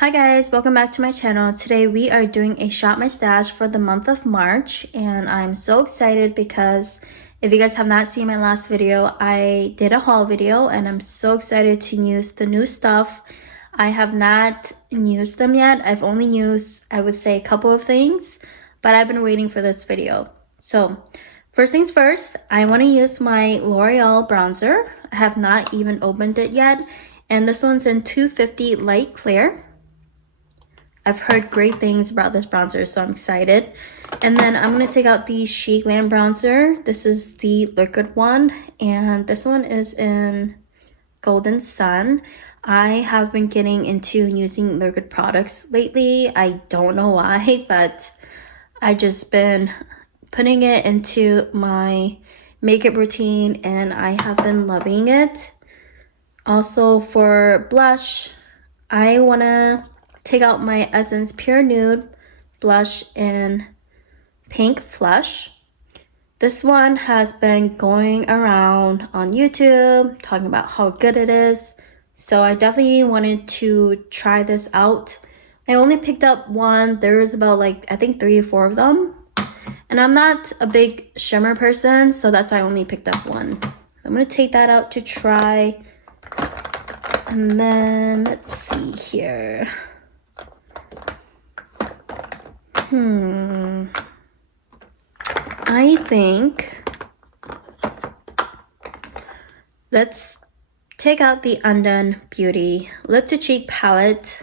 Hi guys, welcome back to my channel. Today we are doing a shop my stash for the month of March, and I'm so excited because if you guys have not seen my last video, I did a haul video and I'm so excited to use the new stuff. I have not used them yet. I've only used, I would say, a couple of things, but I've been waiting for this video. So first things first, I want to use my L'Oreal bronzer. I have not even opened it yet, and this one's in 250 Light Clear. I've heard great things about this bronzer, so I'm excited. And then I'm going to take out the She Glam bronzer. This is the liquid one, and this one is in Golden Sun. I have been getting into using liquid products lately. I don't know why, but I just been putting it into my makeup routine, and I have been loving it. Also for blush, I want to take out my Essence Pure Nude blush in Pink Flush. This one has been going around on YouTube talking about how good it is, so I definitely wanted to try this out. I only picked up one. There was about I think 3 or 4 of them, and I'm not a big shimmer person, so that's why I only picked up one. I'm gonna take that out to try, and then let's see here. I think let's take out the Undone Beauty Lip to Cheek palette,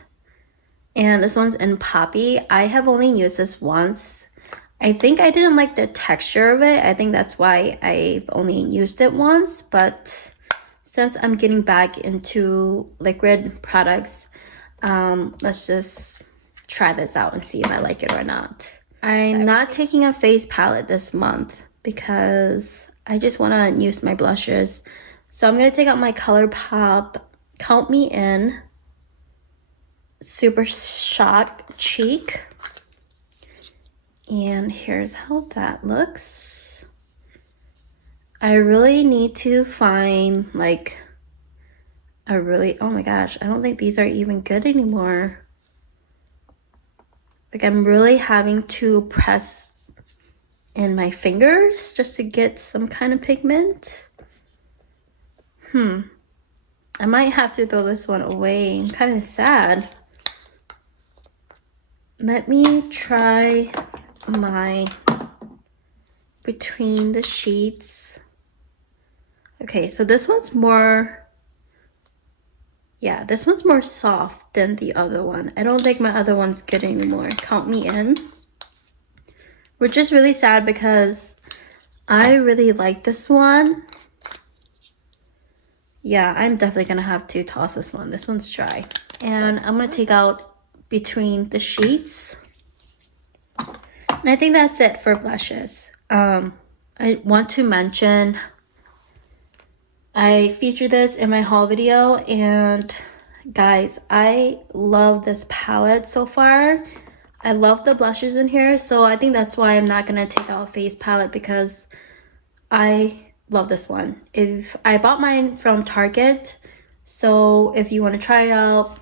and this one's in Poppy. I have only used this once. I think I didn't like the texture of it. I think that's why I've only used it once, but since I'm getting back into liquid products, let's just try this out and see if I like it or not. I'm not taking a face palette this month because I just want to use my blushes. So I'm going to take out my ColourPop Count Me In Super Shock Cheek. And here's how that looks. I really need to find oh my gosh, I don't think these are even good anymore. I'm really having to press in my fingers just to get some kind of pigment. I might have to throw this one away. I'm kind of sad. Let me try my Between the Sheets. Okay, so this one's more, this one's more soft than the other one. I don't think my other one's good anymore. Count Me In. Which is really sad because I really like this one. Yeah, I'm definitely gonna have to toss this one. This one's dry. And I'm gonna take out Between the Sheets. And I think that's it for blushes. I want to mention I featured this in my haul video, and guys, I love this palette so far. I love the blushes in here, so I think that's why I'm not gonna take out a face palette, because I love this one. If I bought mine from Target, so if you want to try it out,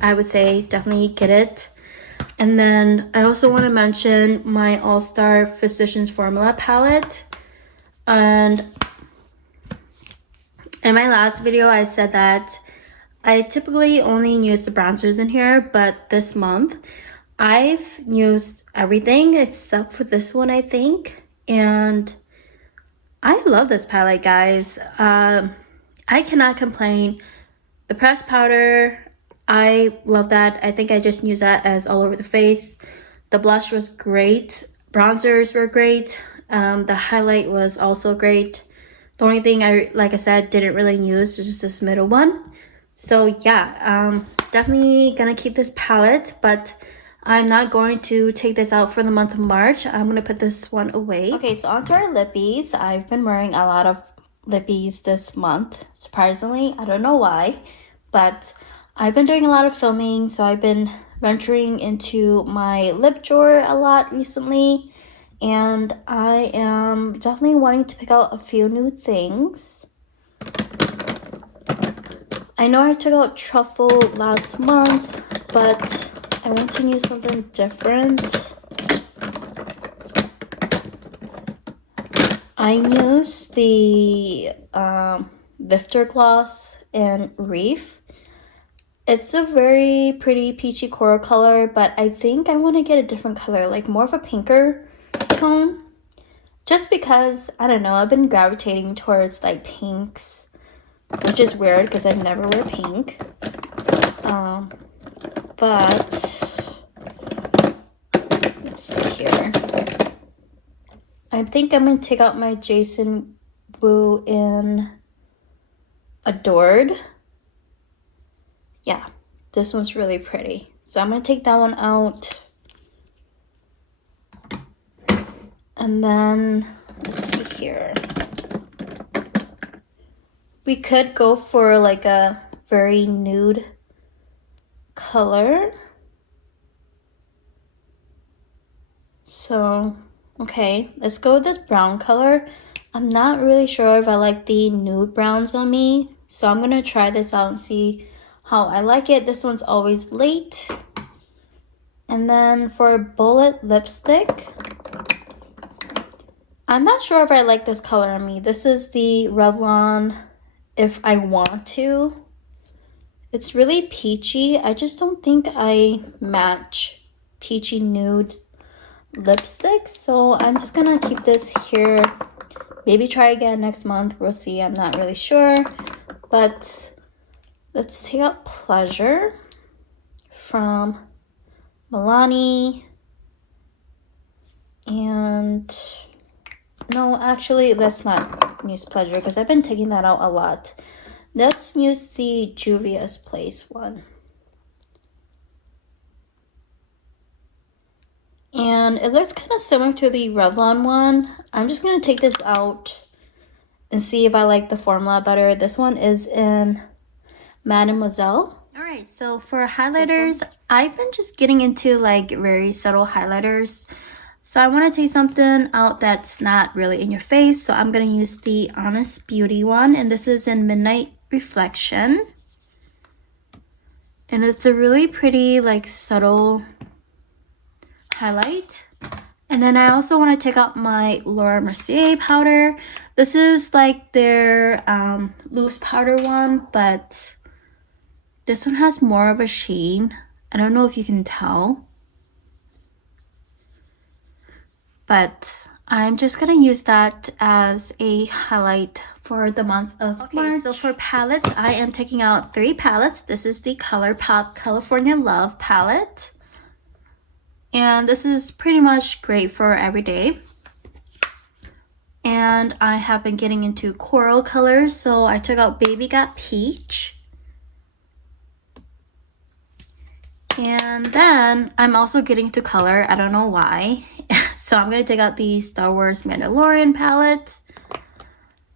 I would say definitely get it. And then I also want to mention my All Star Physicians Formula palette. And in my last video, I said that I typically only use the bronzers in here, but this month I've used everything except for this one, I think. And I love this palette, guys. I cannot complain. The pressed powder, I love that. I think I just use that as all over the face. The blush was great. Bronzers were great. The highlight was also great. The only thing like I said, didn't really use is just this middle one. So yeah, definitely gonna keep this palette, but I'm not going to take this out for the month of March. I'm gonna put this one away. Okay, so onto our lippies. I've been wearing a lot of lippies this month, surprisingly. I don't know why, but I've been doing a lot of filming, so I've been venturing into my lip drawer a lot recently. And I am definitely wanting to pick out a few new things. I know I took out Truffle last month, but I want to use something different. I use the Lifter Gloss in Reef. It's a very pretty peachy coral color, but I think I want to get a different color, like more of a pinker tone. Just because, I don't know, I've been gravitating towards like pinks, which is weird because I never wear pink. But let's see here. I think I'm going to take out my Jason Wu in Adored. Yeah, this one's really pretty. So I'm going to take that one out. And then, let's see here. We could go for like a very nude color. So, okay, let's go with this brown color. I'm not really sure if I like the nude browns on me. So I'm going to try this out and see how I like it. This one's Always Late. And then for Bullet Lipstick, I'm not sure if I like this color on me. This is the Revlon If I Want To. It's really peachy. I just don't think I match peachy nude lipsticks. So I'm just gonna keep this here. Maybe try again next month. We'll see. I'm not really sure. But let's take out Pleasure from Milani. And no, actually, let's not use Pleasure because I've been taking that out a lot. Let's use the Juvia's Place one. And it looks kind of similar to the Revlon one. I'm just going to take this out and see if I like the formula better. This one is in Mademoiselle. Alright, so for highlighters, I've been just getting into like very subtle highlighters. So I want to take something out that's not really in your face. So I'm going to use the Honest Beauty one. And this is in Midnight Reflection. And it's a really pretty like subtle highlight. And then I also want to take out my Laura Mercier powder. This is like their loose powder one, but this one has more of a sheen. I don't know if you can tell. But I'm just going to use that as a highlight for the month of March. So for palettes, I am taking out 3 palettes. This is the ColourPop California Love palette. And this is pretty much great for every day. And I have been getting into coral colors. So I took out Baby Got Peach. And then I'm also getting into color. I don't know why. So I'm going to take out the Star Wars Mandalorian palette.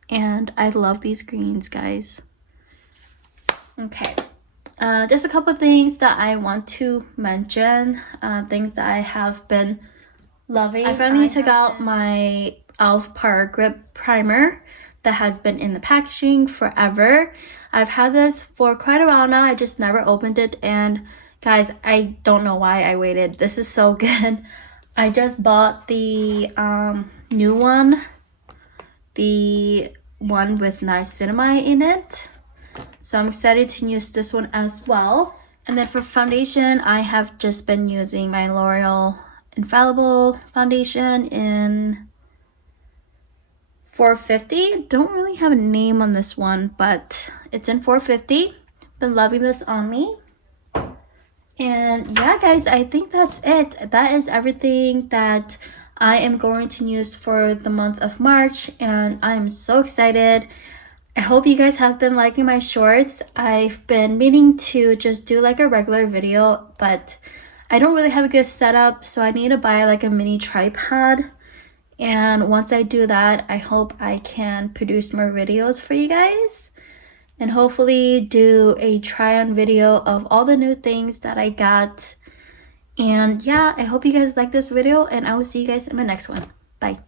And I love these greens, guys. Okay. Just a couple things that I want to mention. Things that I have been loving. I finally took out my e.l.f. Power Grip Primer that has been in the packaging forever. I've had this for quite a while now. I just never opened it. And guys, I don't know why I waited. This is so good. I just bought the new one. The one with niacinamide in it. So I'm excited to use this one as well. And then for foundation, I have just been using my L'Oreal Infallible foundation in 450. Don't really have a name on this one, but it's in 450. Been loving this on me. And yeah, guys, I think that's it. That is everything that I am going to use for the month of March. And I'm so excited. I hope you guys have been liking my shorts. I've been meaning to just do like a regular video, but I don't really have a good setup, so I need to buy like a mini tripod. And once I do that, I hope I can produce more videos for you guys. And hopefully do a try on video of all the new things that I got. And yeah, I hope you guys like this video, and I will see you guys in my next one. Bye.